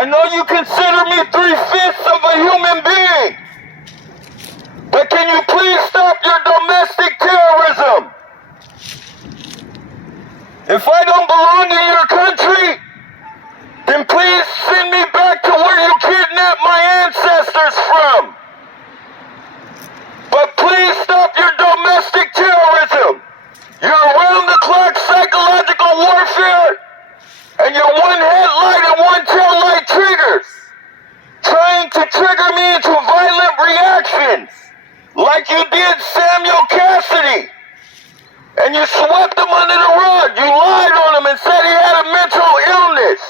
I know you consider me 3/5 of a human being, but can you please stop your domestic terrorism? If I don't belong in your country, then please send me back to where you kidnapped my ancestors from. But please stop your domestic terrorism. Your round-the-clock psychological warfare and your one headlight and one tail light triggers, trying to trigger me into violent reactions, like you did Samuel Cassidy. And you swept him under the rug. You lied on him and said he had a mental illness.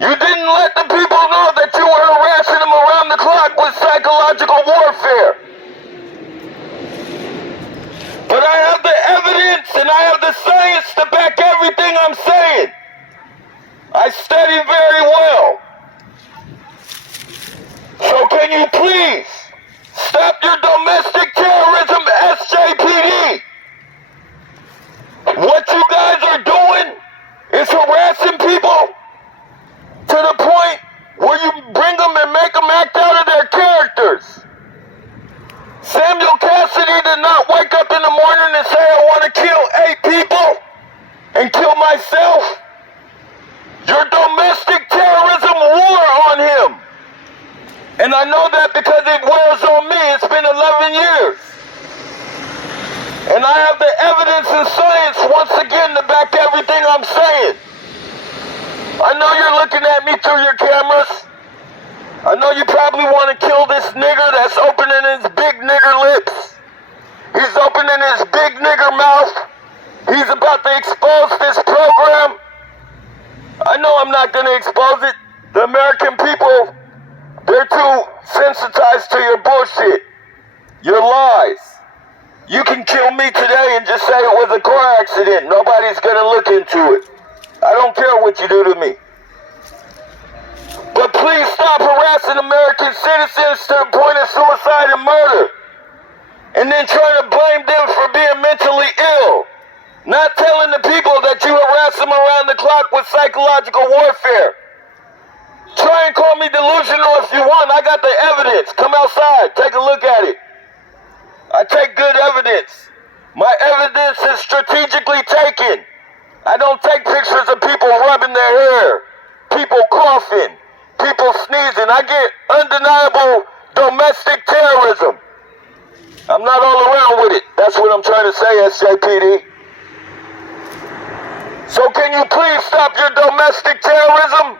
You didn't let the people know that you were harassing him around the clock with psychological warfare. But I have the evidence and I have the science to back everything I'm saying. I study very well. So can you please stop your domestic terrorism, SJPD? What you guys are doing is harassing people to the point where you bring them and make them act out of their characters. Samuel Cassidy did not wake up in the morning and say, I want to kill 8 people and kill myself. Your domestic terrorism wore on him. And I know that because it wears on me. It's been 11 years. And I have the evidence and science once again to back everything I'm saying. I know you're looking at me through your cameras. I know you probably want to kill this nigger that's opening his big nigger lips. He's opening his big nigger mouth. He's about to expose this program. I know I'm not going to expose it. The American people, they're too sensitized to your bullshit, your lies. You can kill me today and just say it was a car accident. Nobody's going to look into it. I don't care what you do to me. But please stop harassing American citizens to the point of suicide and murder. And then trying to blame them for being mentally ill. Not telling the people that you harass them around the clock with psychological warfare. Try and call me delusional if you want. I got the evidence. Come outside. Take a look at it. I take good evidence. My evidence is strategically taken. I don't take pictures of people rubbing their hair, people coughing, people sneezing. I get undeniable domestic terrorism. I'm not all around with it. That's what I'm trying to say, SJPD. So can you please stop your domestic terrorism?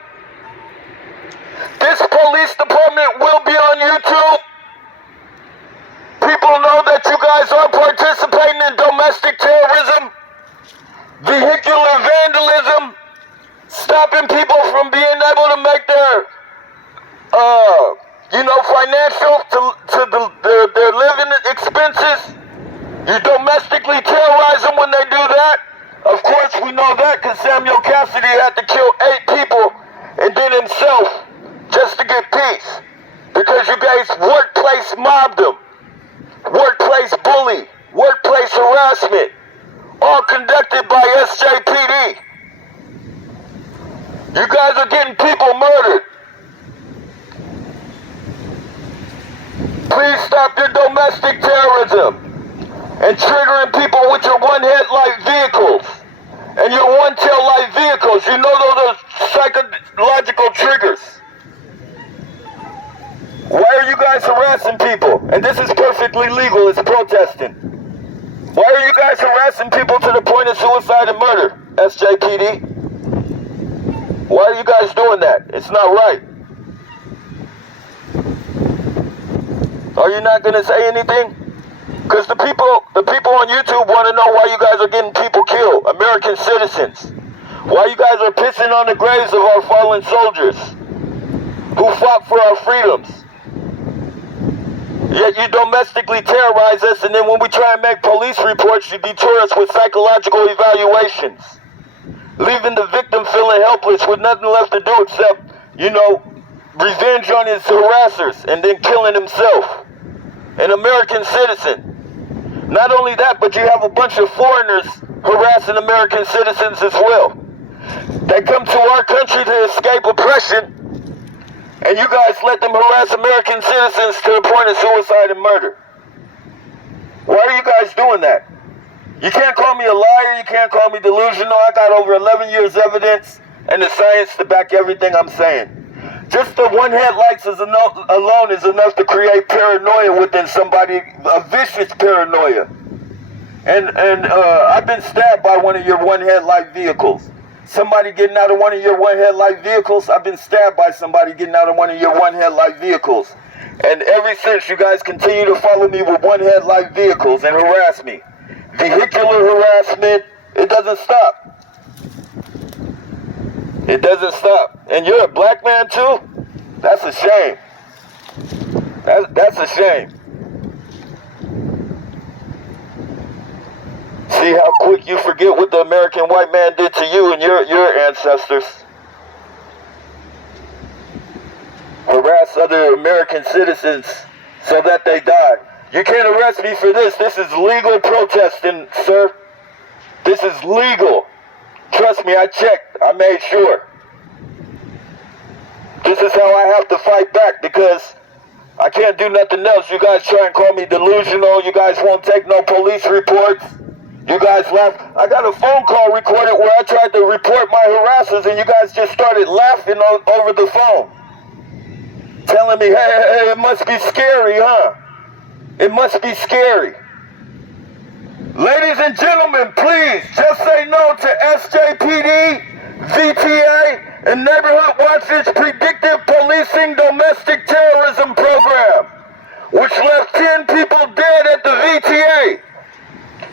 This police department will be on YouTube. People know that you guys are participating in domestic terrorism, vehicular vandalism, stopping people from being able to make their, financial to their living expenses. You domestically terrorize them when they do that. Of course, we know that because Samuel Cassidy had to kill 8 people and then himself just to get peace. Because you guys workplace mobbed them. Workplace bully, workplace harassment, all conducted by SJPD. You guys are getting people murdered. Please stop your domestic terrorism and triggering people with your one headlight vehicles and your one tail light vehicles. You know those are psychological triggers. Why are you guys harassing people? And this is perfectly legal, it's protesting. Why are you guys harassing people to the point of suicide and murder, SJPD? Why are you guys doing that? It's not right. Are you not going to say anything? Because the people on YouTube want to know why you guys are getting people killed, American citizens. Why you guys are pissing on the graves of our fallen soldiers who fought for our freedoms. Yet you domestically terrorize us, and then when we try and make police reports, you deter us with psychological evaluations, leaving the victim feeling helpless with nothing left to do except, revenge on his harassers and then killing himself. An American citizen. Not only that, but you have a bunch of foreigners harassing American citizens as well. They come to our country to escape oppression, And you guys let them harass American citizens to the point of suicide and murder. Why are you guys doing that? You can't call me a liar, you can't call me delusional. I got over 11 years evidence and the science to back everything I'm saying. Just the one headlights alone is enough to create paranoia within somebody, a vicious paranoia. And I've been stabbed by one of your one headlight vehicles. Somebody getting out of one of your one headlight vehicles, I've been stabbed by somebody getting out of one of your one headlight vehicles. And ever since, you guys continue to follow me with one headlight vehicles and harass me. Vehicular harassment, it doesn't stop. It doesn't stop. And you're a black man too? That's a shame. That's a shame. See how quick you forget what the American white man did to you and your ancestors. Harass other American citizens so that they die. You can't arrest me for this. This is legal protesting, sir. This is legal. Trust me, I checked. I made sure. This is how I have to fight back because I can't do nothing else. You guys try and call me delusional. You guys won't take no police reports. You guys laugh. I got a phone call recorded where I tried to report my harassers and you guys just started laughing over the phone. Telling me, hey, it must be scary, huh? It must be scary. Ladies and gentlemen, please just say no to SJPD, VTA, and Neighborhood Watch's Predictive Policing Domestic Terrorism Program, which left 10 people dead at the VTA.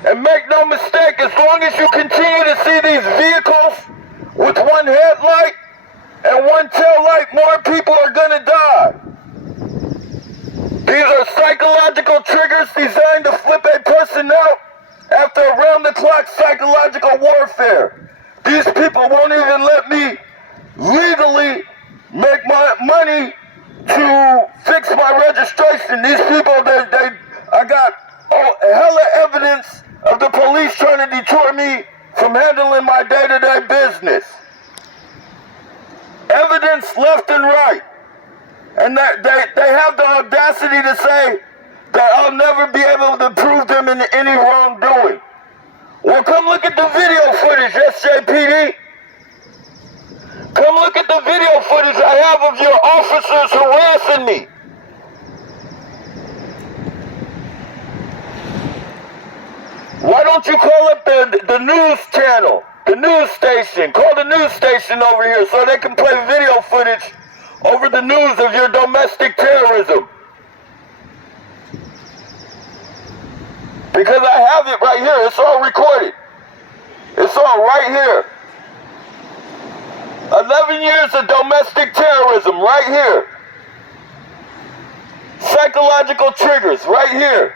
And make no mistake, as long as you continue to see these vehicles with one headlight and one tail light, more people are gonna die. These are psychological triggers designed to flip a person out after around-the-clock psychological warfare. These people won't even let me legally make my money to fix my registration. These people, I got hella evidence of the police trying to deter me from handling my day-to-day business. Evidence left and right. And they have the audacity to say that I'll never be able to prove them in any wrongdoing. Well, come look at the video footage, SJPD. Come look at the video footage I have of your officers harassing me. Why don't you call up the news channel, the news station? Call the news station over here so they can play video footage over the news of your domestic terrorism. Because I have it right here. It's all recorded. It's all right here. 11 years of domestic terrorism right here. Psychological triggers right here.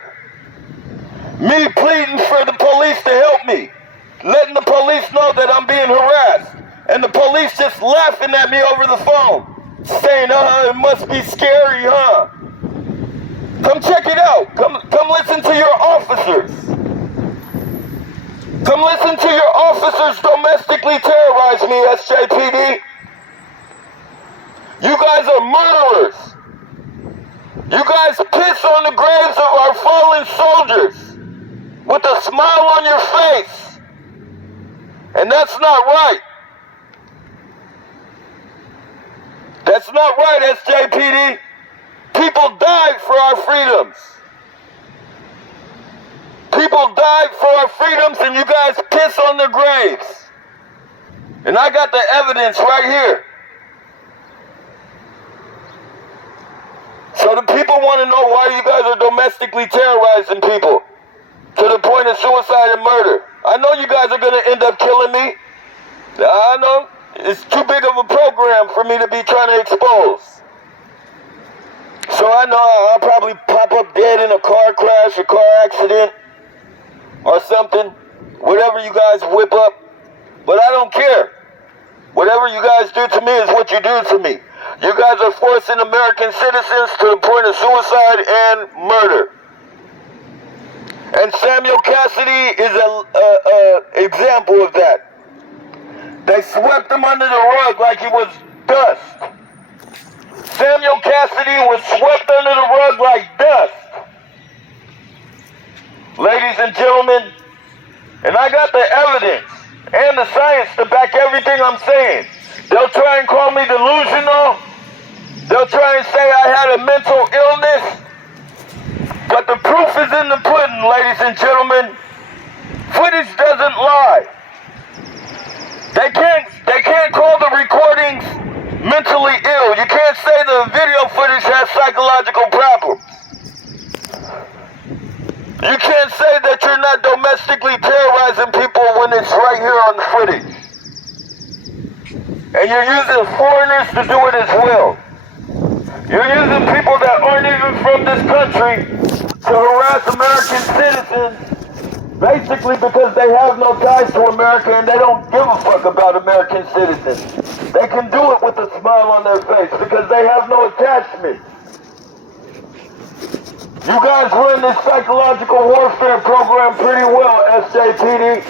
Me pleading for the police to help me. Letting the police know that I'm being harassed. And the police just laughing at me over the phone. Saying, it must be scary, huh? Come check it out. Come listen to your officers. Come listen to your officers domestically terrorize me, SJPD. You guys are murderers. You guys piss on the graves of our fallen soldiers with a smile on your face. And that's not right. That's not right, SJPD. People died for our freedoms. People died for our freedoms and you guys piss on their graves. And I got the evidence right here. So the people want to know why you guys are domestically terrorizing people to the point of suicide and murder. I know you guys are going to end up killing me. I know. It's too big of a program for me to be trying to expose. So I know I'll probably pop up dead in a car crash, a car accident, or something. Whatever you guys whip up. But I don't care. Whatever you guys do to me is what you do to me. You guys are forcing American citizens to the point of suicide and murder. And Samuel Cassidy is an example of that. They swept him under the rug like he was dust. Samuel Cassidy was swept under the rug like dust. Ladies and gentlemen, and I got the evidence and the science to back everything I'm saying. They'll try and call me delusional. They'll try and say I had a mental illness. But the proof is in the pudding, ladies and gentlemen. Footage doesn't lie. They can't call the recordings mentally ill. You can't say the video footage has psychological problems. You can't say that you're not domestically terrorizing people when it's right here on the footage. And you're using foreigners to do it as well. You're using people that aren't even from this country to harass American citizens, basically because they have no ties to America and they don't give a fuck about American citizens. They can do it with a smile on their face because they have no attachment. You guys run this psychological warfare program pretty well, SJPD.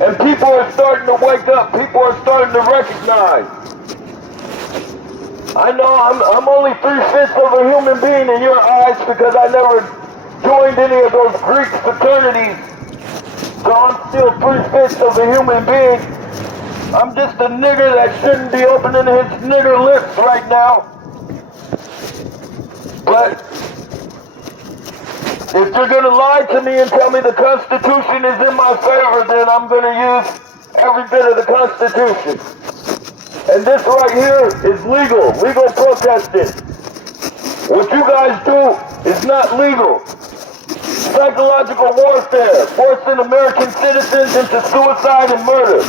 And people are starting to wake up. People are starting to recognize. I know I'm only 3/5 of a human being in your eyes because I never joined any of those Greek fraternities. So I'm still 3/5 of a human being. I'm just a nigger that shouldn't be opening his nigger lips right now. But if you're going to lie to me and tell me the Constitution is in my favor, then I'm going to use every bit of the Constitution. And this right here is legal protesting. What you guys do is not legal. Psychological warfare, forcing American citizens into suicide and murder.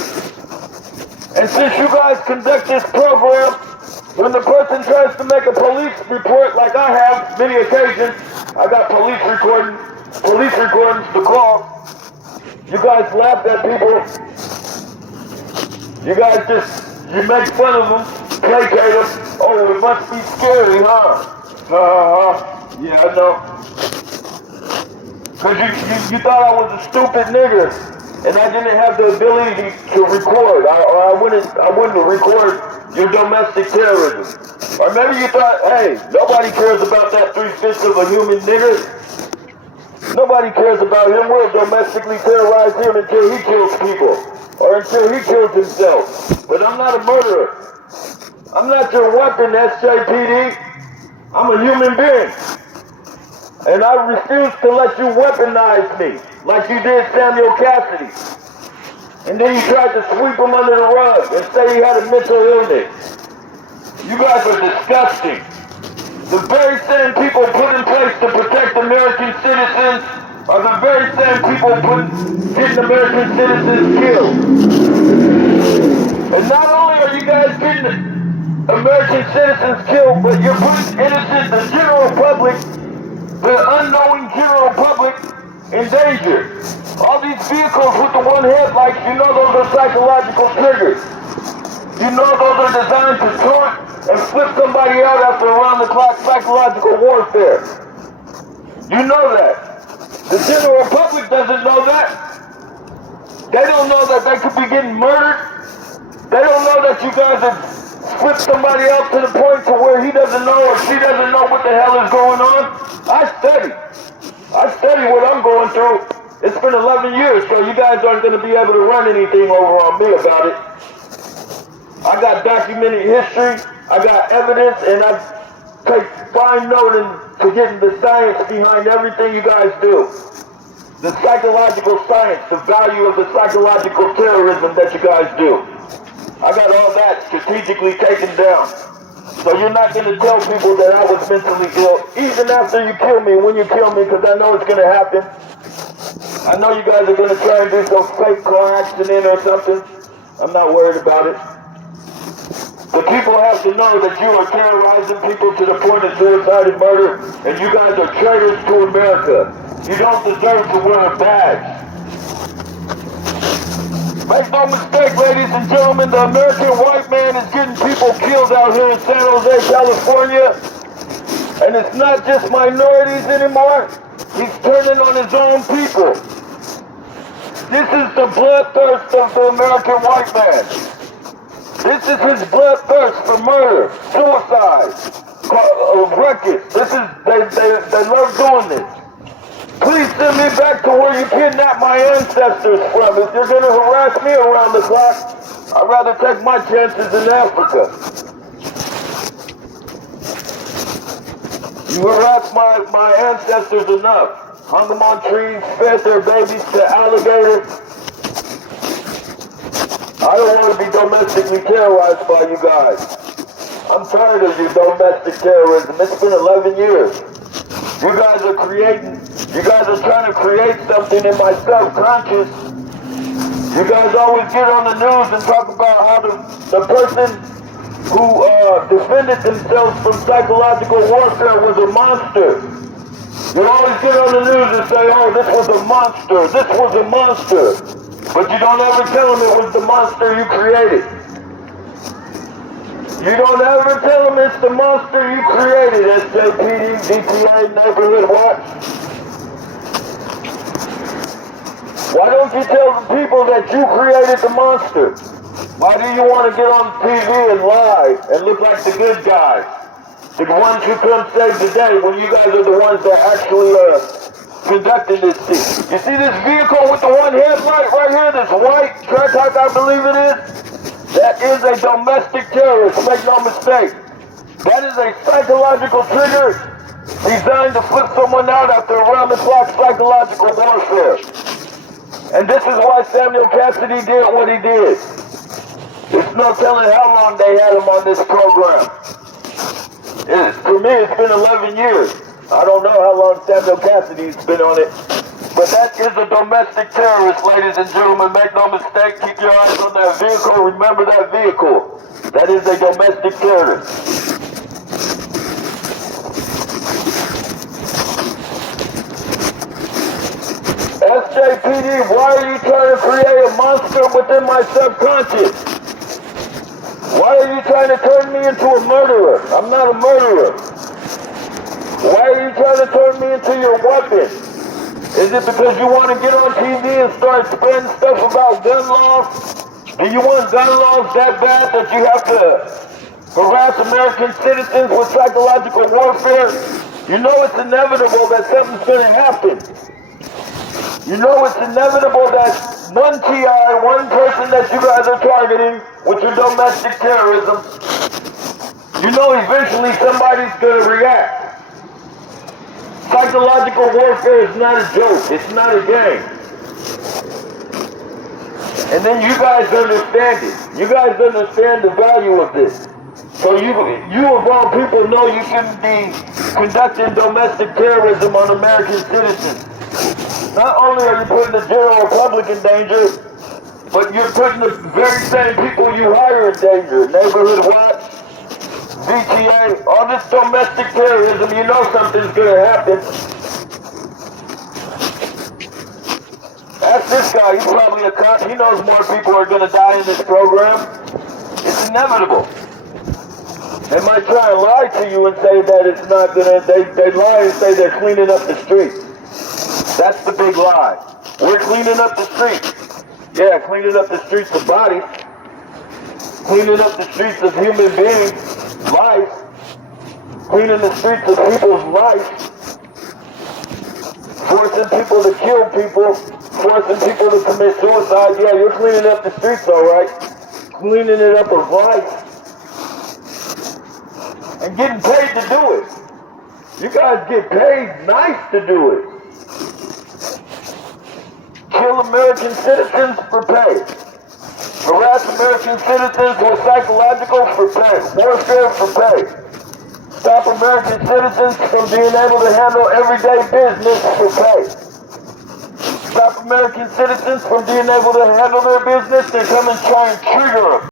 And since you guys conduct this program, when the person tries to make a police report, like I have many occasions, I got police recordings to call. You guys laugh at people. You guys you make fun of them, placate them. Oh, it must be scary, huh? Yeah, I know. Because you thought I was a stupid nigger, and I didn't have the ability to record, or I wouldn't record your domestic terrorism. Or maybe you thought, hey, nobody cares about that 3/5 of a human nigger. Nobody cares about him. We'll domestically terrorize him until he kills people. Or until he kills himself. But I'm not a murderer. I'm not your weapon, SJPD. I'm a human being. And I refuse to let you weaponize me like you did Samuel Cassidy. And then you tried to sweep him under the rug and say he had a mental illness. You guys are disgusting. The very same people put in place to protect American citizens are the very same people getting American citizens killed. And not only are you guys getting American citizens killed, but you're putting innocent, the general public, the unknowing general public, in danger. All these vehicles with the one headlights, you know those are psychological triggers. You know those are designed to taunt and flip somebody out after around-the-clock psychological warfare. You know that. The general public doesn't know that. They don't know that they could be getting murdered. They don't know that you guys have flipped somebody out to the point to where he doesn't know or she doesn't know what the hell is going on. I study what I'm going through. It's been 11 years, so you guys aren't going to be able to run anything over on me about it. I got documented history, I got evidence, and I take fine note to getting the science behind everything you guys do. The psychological science, the value of the psychological terrorism that you guys do. I got all that strategically taken down. So you're not going to tell people that I was mentally ill, even after you kill me, when you kill me, because I know it's going to happen. I know you guys are going to try and do some fake car accident or something. I'm not worried about it. But people have to know that you are terrorizing people to the point of suicide and murder, and you guys are traitors to America. You don't deserve to wear a badge. Make no mistake, ladies and gentlemen, the American white man is getting people killed out here in San Jose, California. And it's not just minorities anymore. He's turning on his own people. This is the bloodthirst of the American white man. This is his bloodthirst for murder, suicide, ruckus. They love doing this. Please send me back to where you kidnapped my ancestors from. If you're going to harass me around the clock, I'd rather take my chances in Africa. You harassed my ancestors enough. Hung them on trees, fed their babies to alligators. I don't want to be domestically terrorized by you guys. I'm tired of your domestic terrorism. It's been 11 years. You guys are trying to create something in my subconscious. You guys always get on the news and talk about how the person who defended themselves from psychological warfare was a monster. You always get on the news and say, oh, this was a monster, this was a monster. But you don't ever tell them it was the monster you created. You don't ever tell them it's the monster you created, SJPD, DPA, Neighborhood Watch. Why don't you tell the people that you created the monster? Why do you want to get on TV and lie and look like the good guys? The ones who come save the day when you guys are the ones that actually conducting this thing. You see this vehicle with the one headlight right here, this white Trackhawk, I believe it is? That is a domestic terrorist, make no mistake. That is a psychological trigger designed to flip someone out after around-the-clock psychological warfare. And this is why Samuel Cassidy did what he did. There's no telling how long they had him on this program. For me, it's been 11 years. I don't know how long Samuel Cassidy's been on it. But that is a domestic terrorist, ladies and gentlemen. Make no mistake. Keep your eyes on that vehicle. Remember that vehicle. That is a domestic terrorist. SJPD, why are you trying to create a monster within my subconscious? Why are you trying to turn me into a murderer? I'm not a murderer. Why are you trying to turn me into your weapon? Is it because you want to get on TV and start spreading stuff about gun laws? Do you want gun laws that bad that you have to harass American citizens with psychological warfare? You know it's inevitable that something's going to happen. You know it's inevitable that one TI, one person that you guys are targeting with your domestic terrorism, you know eventually somebody's going to react. Psychological warfare is not a joke. It's not a game. And then you guys understand it. You guys understand the value of this. So you of all people know you shouldn't be conducting domestic terrorism on American citizens. Not only are you putting the general public in danger, but you're putting the very same people you hire in danger. Neighborhood Watch, DTA, all this domestic terrorism, you know something's going to happen. Ask this guy, he's probably a cop. He knows more people are going to die in this program. It's inevitable. They might try and lie to you and say that it's not going to, they lie and say they're cleaning up the streets. That's the big lie. We're cleaning up the streets. Yeah, cleaning up the streets of bodies. Cleaning up the streets of human beings' life. Cleaning the streets of people's life. Forcing people to kill people. Forcing people to commit suicide. Yeah, you're cleaning up the streets, all right. Cleaning it up of life. And getting paid to do it. You guys get paid nice to do it. Kill American citizens for pay. Harass American citizens with psychological for pay. Warfare for pay. Stop American citizens from being able to handle everyday business for pay. Stop American citizens from being able to handle their business. They come and try and trigger them.